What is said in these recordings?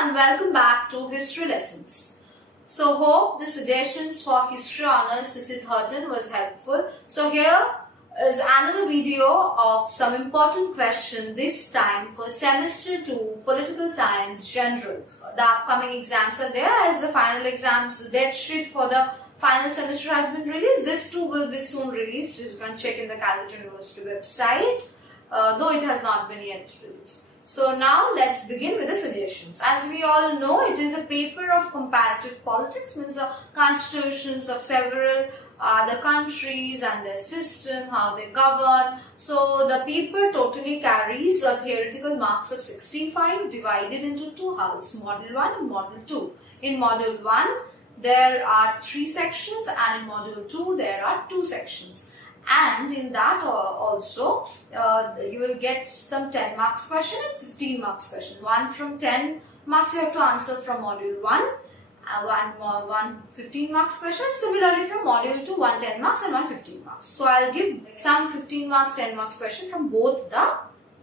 and welcome back to History Lessons. So hope the suggestions for History Honours CC13 was helpful. So here is another video of some important question, this time for Semester 2 Political Science General. The upcoming exams are there as the final exams, the date sheet for the final semester has been released. This too will be soon released. You can check in the Calcutta University website, though it has not been yet released. So now let's begin with the suggestions. As we all know, it is a paper of comparative politics, means the constitutions of several other countries and their system, how they govern. So the paper totally carries a theoretical marks of 65 divided into two halves, Module 1 and Module 2. In Module 1, there are 3 sections and in Module 2, there are 2 sections. And in that also, you will get some 10 marks question and 15 marks question. 1 from 10 marks you have to answer from Module 1, one 15 marks question. Similarly from Module 2, 1 10 marks and 1 15 marks. So I'll give some 15 marks, 10 marks question from both the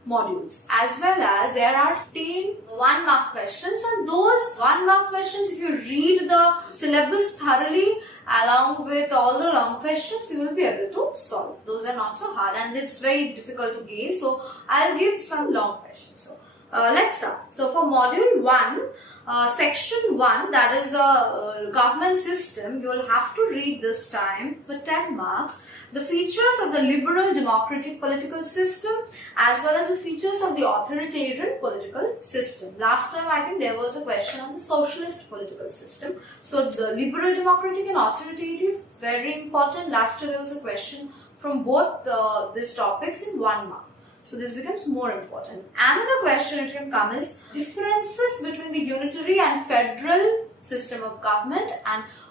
modules, as well as there are 15 1 mark questions, and those 1 mark questions, if you read the syllabus thoroughly along with all the long questions, you will be able to solve. Those are not so hard and it's very difficult to gauge, so I'll give some long questions. So let's start. So for Module 1, Section 1, that is the government system, you will have to read this time for 10 marks the features of the liberal democratic political system as well as the features of the authoritarian political system. Last time I think there was a question on the socialist political system. So the liberal democratic and authoritarian, very important. Last year there was a question from both these topics in 1 mark. So this becomes more important. Another question it can come is differences between the unitary and federal system of government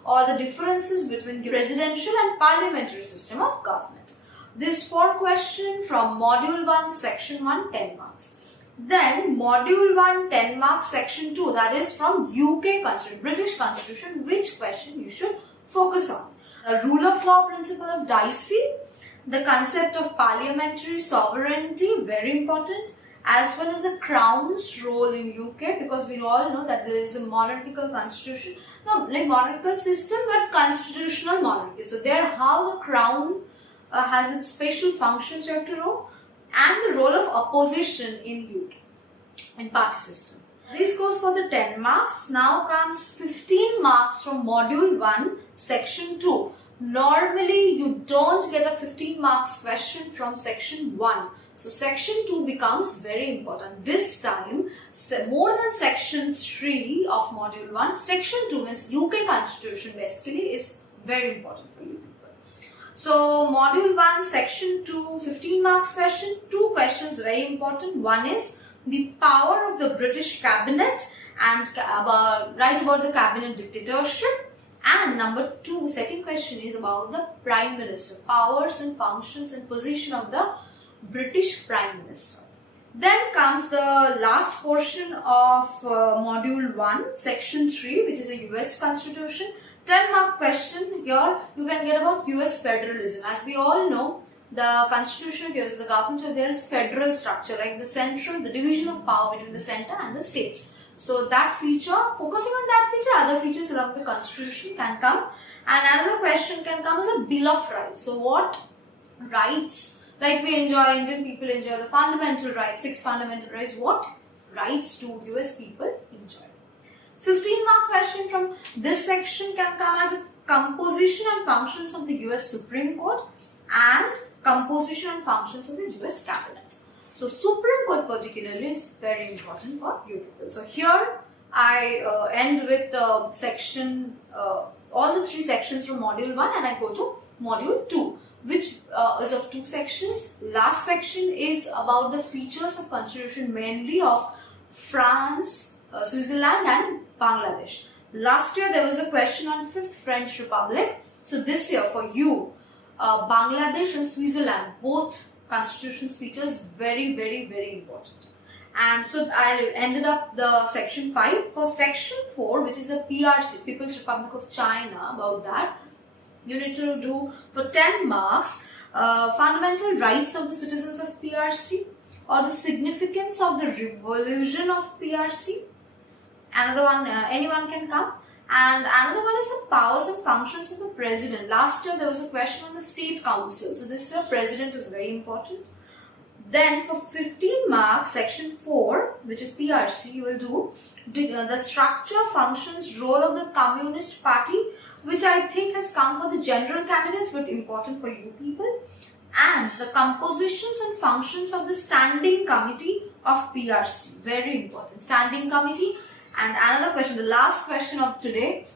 or the differences between the presidential and parliamentary system of government. This 4 question from Module 1, Section 1, 10 marks. Then Module 1, 10 marks, Section 2, that is from UK Constitution, British Constitution, which question you should focus on. The rule of law principle of Dicey, the concept of parliamentary sovereignty, very important, as well as the Crown's role in UK, because we all know that there is a monarchical constitution, not like monarchical system but constitutional monarchy. So there how the Crown has its special functions you have to know, and the role of opposition in UK, in party system. This goes for the 10 marks. Now comes 15 marks from Module 1, Section 2. Normally, you don't get a 15 marks question from Section 1. So, Section 2 becomes very important. This time, more than Section 3 of Module 1, Section 2 means UK Constitution basically is very important for you people. So, Module 1, Section 2, 15 marks question. 2 questions very important. One is the power of the British cabinet and write about the cabinet dictatorship. And number 2, second question is about the Prime Minister, powers and functions and position of the British Prime Minister. Then comes the last portion of Module 1, Section 3, which is a US Constitution. 10 mark question. Here you can get about US federalism. As we all know, the Constitution gives the government, there is federal structure, like the central, the division of power between the center and the states. So that feature, focusing on that feature, other features along the Constitution can come. And another question can come as a Bill of Rights. So what rights, like we enjoy, Indian people enjoy the fundamental rights, 6 fundamental rights, what rights do US people enjoy? 15 mark question from this section can come as a composition and functions of the US Supreme Court and composition and functions of the US Cabinet. So, Supreme Court particularly is very important for you people. So, here I end with section, all the 3 sections from Module 1 and I go to Module 2, which is of 2 sections. Last section is about the features of constitution mainly of France, Switzerland and Bangladesh. Last year there was a question on 5th French Republic. So, this year for you, Bangladesh and Switzerland, both constitution's features very, very, very important. And so I ended up the section 5. For section 4, which is a PRC, People's Republic of China, about that, you need to do for 10 marks, fundamental rights of the citizens of PRC or the significance of the revolution of PRC Another one, anyone can come. And another one is the powers and functions of the president. Last year there was a question on the state council. So this year president is very important. Then for 15 marks, section 4, which is PRC, you will do the structure, functions, role of the Communist Party, which I think has come for the general candidates but important for you people. And the compositions and functions of the standing committee of PRC. Very important. Standing committee. And another question, the last question of today,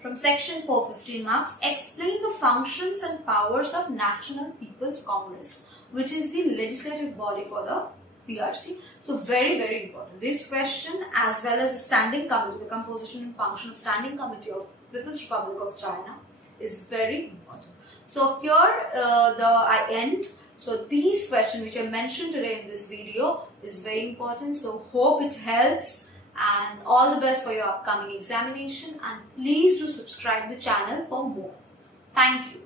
from section 4, 15 marks, explain the functions and powers of National People's Congress, which is the legislative body for the PRC. So very, very important. This question, as well as the standing committee, the composition and function of standing committee of People's Republic of China is very important. So here I end. So these questions which I mentioned today in this video is very important. So hope it helps. And all the best for your upcoming examination, and please do subscribe the channel for more. Thank you.